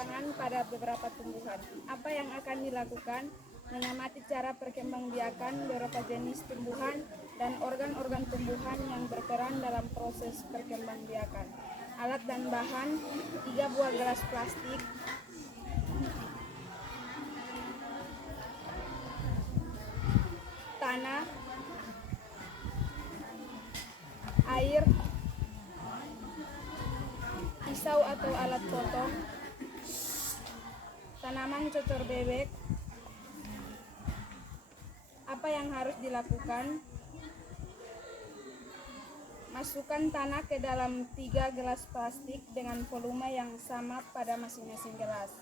pangan pada beberapa tumbuhan. Apa yang akan dilakukan? Mengamati cara perkembangbiakan beberapa jenis tumbuhan dan organ-organ tumbuhan yang berperan dalam proses perkembangbiakan. Alat dan bahan: 3 buah gelas plastik, tanah, air, pisau atau alat potong, tanaman cocor bebek. Apa yang harus dilakukan? Masukkan tanah ke dalam 3 gelas plastik dengan volume yang sama pada masing-masing gelas.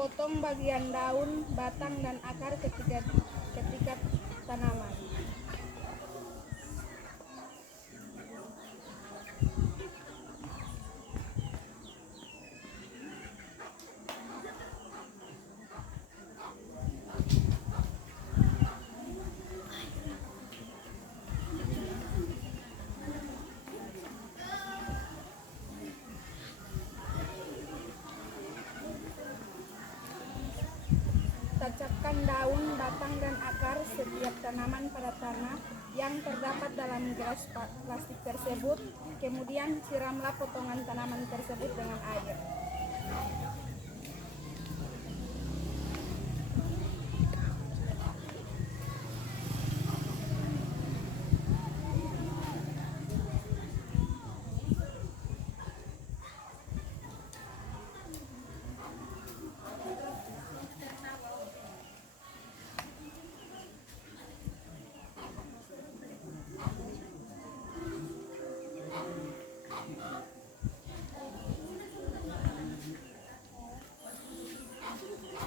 Potong bagian daun, batang, dan akar ketika tanaman. Tancapkan daun, batang, dan akar setiap tanaman pada tanah yang terdapat dalam gelas plastik tersebut. Kemudian siramlah potongan tanaman tersebut dengan air.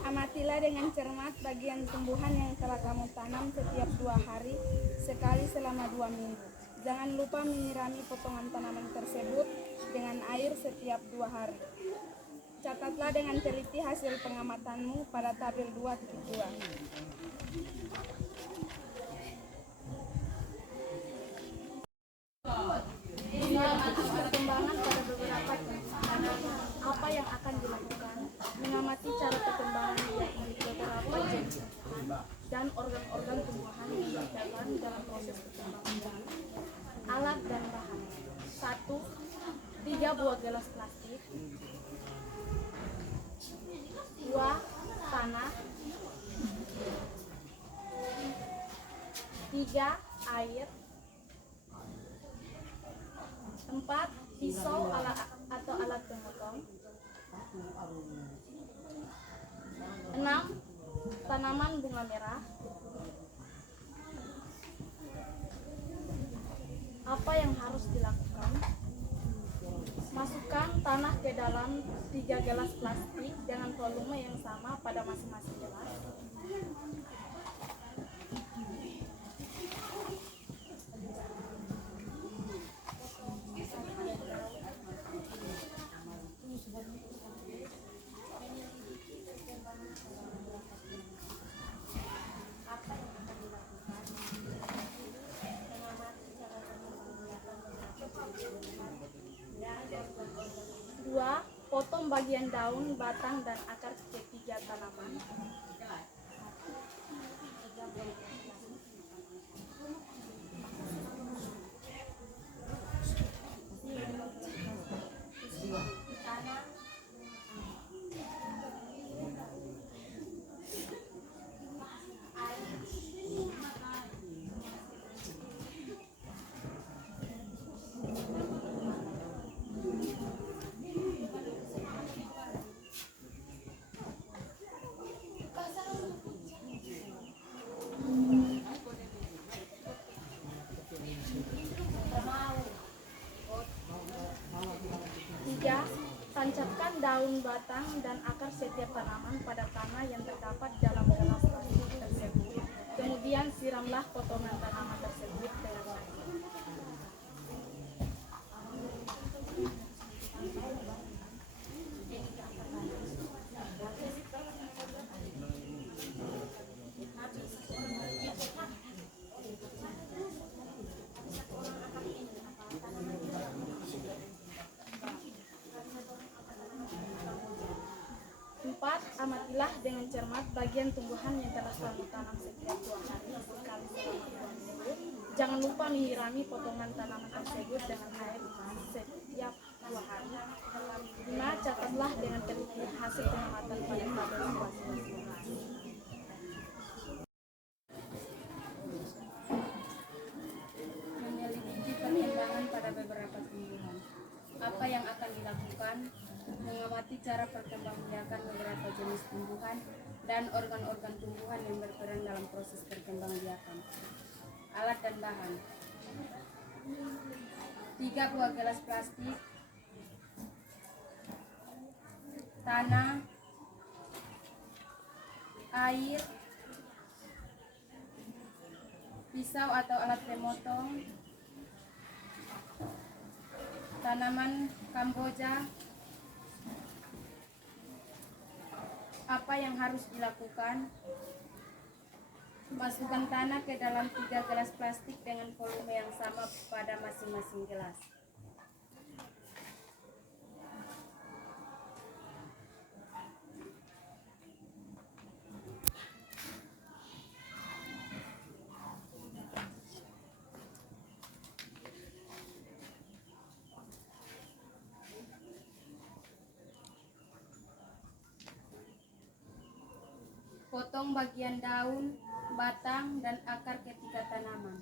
Amatilah dengan cermat bagian tumbuhan yang telah kamu tanam setiap 2 hari sekali selama 2 minggu. Jangan lupa menyirami potongan tanaman tersebut dengan air setiap 2 hari. Catatlah dengan teliti hasil pengamatanmu pada tabel 2.2. Perkembangan pada beberapa tanaman. Apa yang akan dilakukan? Mengamati cara perkembangan dari beberapa jenis tanaman dan organ-organ tumbuhan yang berperan dalam proses perkembangan. Alat dan bahan: 1. 3 buah gelas plastik, 2. Tanah, 3. Air, 4. Pisau atau alat pemotong, 6. Tanaman bunga merah. Apa yang harus dilakukan? Masukkan tanah ke dalam 3 gelas plastik dengan volume yang sama pada masing-masing gelas. Potong bagian daun, batang, dan akar ketiga tanaman. 3. Tancapkan daun, batang, dan akar setiap tanaman pada tanah yang terdapat dalam gelas plastik tersebut. Kemudian siramlah potongan tanaman tersebut dengan air. Empat, amatilah dengan cermat bagian tumbuhan yang telah kamu tanam setiap 2 hari sekali selama 2 minggu. Jangan lupa menyirami potongan tanaman tersebut dengan air setiap 2 hari. 5, catatlah dengan teliti hasil pengamatan pada tabel masing-masing. Menyelidiki perkembangan pada beberapa tumbuhan. Apa yang akan dilakukan? Mengamati cara perkembangbiakan beberapa jenis tumbuhan dan organ-organ tumbuhan yang berperan dalam proses perkembangbiakan. Alat dan bahan: 3 buah gelas plastik, tanah, air, pisau atau alat pemotong, tanaman kamboja. Apa yang harus dilakukan? Masukkan tanah ke dalam 3 gelas plastik dengan volume yang sama pada masing-masing gelas. Potong bagian daun, batang, dan akar ketiga tanaman.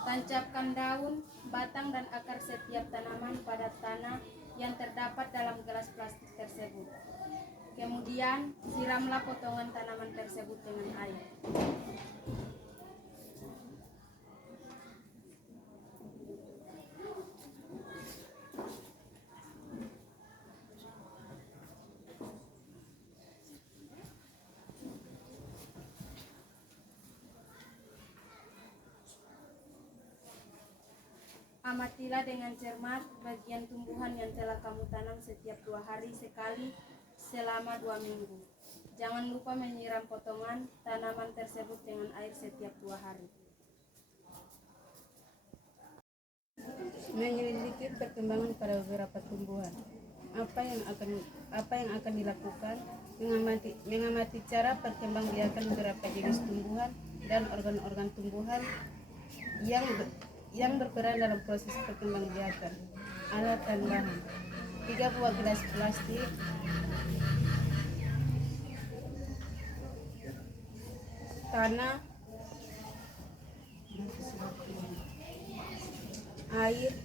Tancapkan daun, batang, dan akar setiap tanaman pada tanah yang terdapat dalam gelas plastik tersebut. Kemudian, siramlah potongan tanaman tersebut dengan air. Amatilah dengan cermat bagian tumbuhan yang telah kamu tanam setiap 2 hari sekali selama 2 minggu. Jangan lupa menyiram potongan tanaman tersebut dengan air setiap 2 hari. Menyelidiki perkembangan pada beberapa tumbuhan. Apa yang akan dilakukan? Mengamati cara perkembangbiakan beberapa jenis tumbuhan dan organ-organ tumbuhan yang berperan dalam proses perkembangbiakan. Alat dan bahan: 3 buah gelas plastik, tanah, air,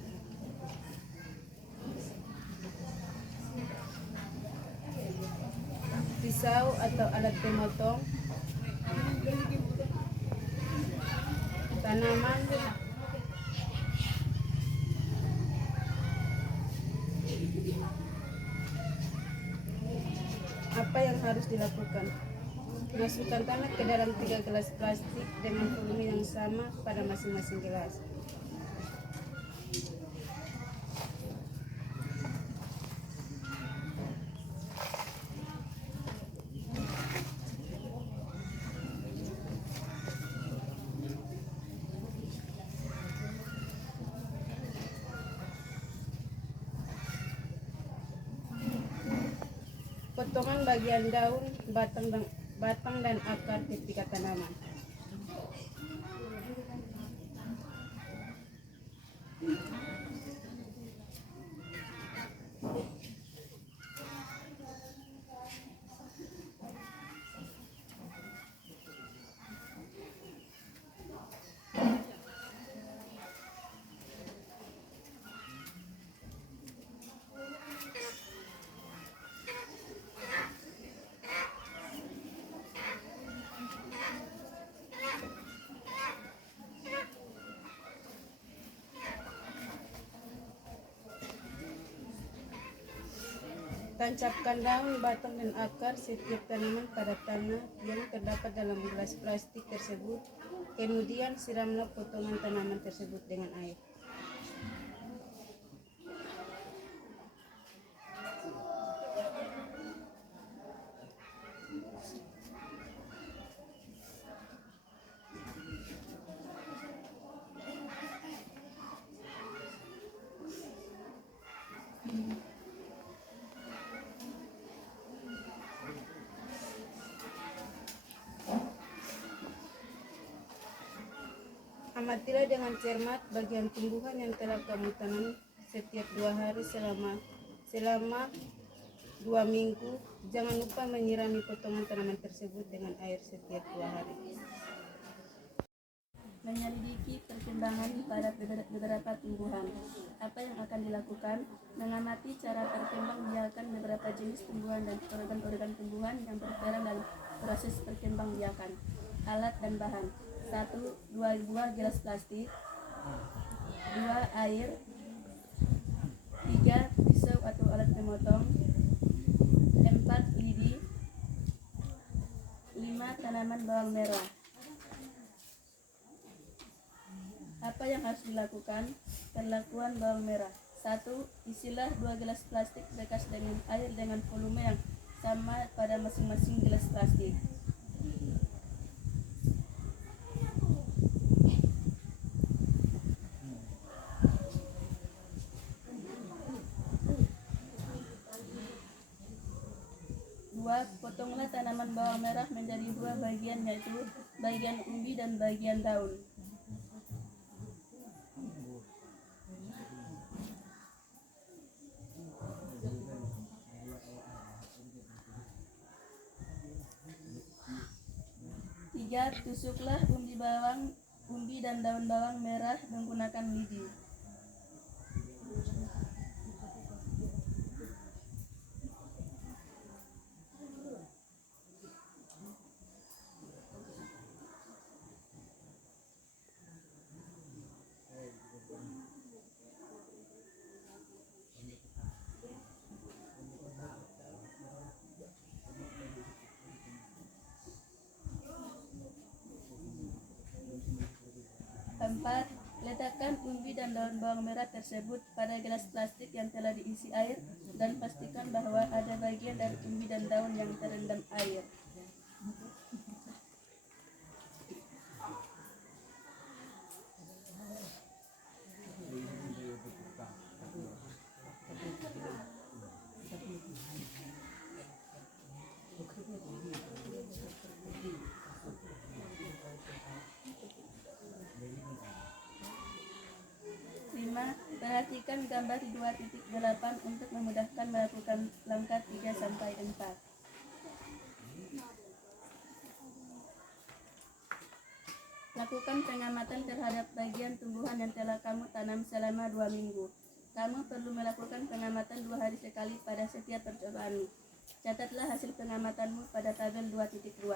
pisau atau alat pemotong, tanaman, apa yang harus dilakukan? Masukkan tanah ke dalam 3 gelas plastik dengan volume yang sama pada masing-masing gelas. Potongan bagian daun, batang dan akar ketiga tanaman. Tancapkan daun, batang, dan akar setiap tanaman pada tanah yang terdapat dalam gelas plastik tersebut. Kemudian siramlah potongan tanaman tersebut dengan air. Amatilah dengan cermat bagian tumbuhan yang telah kamu tanam setiap 2 hari selama 2 minggu. Jangan lupa menyirami potongan tanaman tersebut dengan air setiap 2 hari. Menyelidiki perkembangan pada beberapa tumbuhan. Apa yang akan dilakukan? Mengamati cara berkembang biakan beberapa jenis tumbuhan dan organ-organ tumbuhan yang berperan dalam proses perkembangbiakan. Alat dan bahan: 1. 2 buah gelas plastik, 2 air, 3 pisau atau alat pemotong, 4 lidi, 5 tanaman bawang merah. Apa yang harus dilakukan? Perlakuan bawang merah: 1. Isilah 2 gelas plastik bekas dengan air dengan volume yang sama pada masing-masing gelas plastik. 2. Potonglah tanaman bawang merah menjadi 2 bagian, yaitu bagian umbi dan bagian daun. 3. Tusuklah umbi dan daun bawang merah menggunakan lidi. 4. Letakkan umbi dan daun bawang merah tersebut pada gelas plastik yang telah diisi air dan pastikan bahwa ada bagian dari umbi dan daun yang terendam air. Perhatikan gambar 2.8 untuk memudahkan melakukan langkah 3-4. Lakukan pengamatan terhadap bagian tumbuhan yang telah kamu tanam selama 2 minggu. Kamu perlu melakukan pengamatan 2 hari sekali pada setiap percobaanmu. Catatlah hasil pengamatanmu pada tabel 2.2.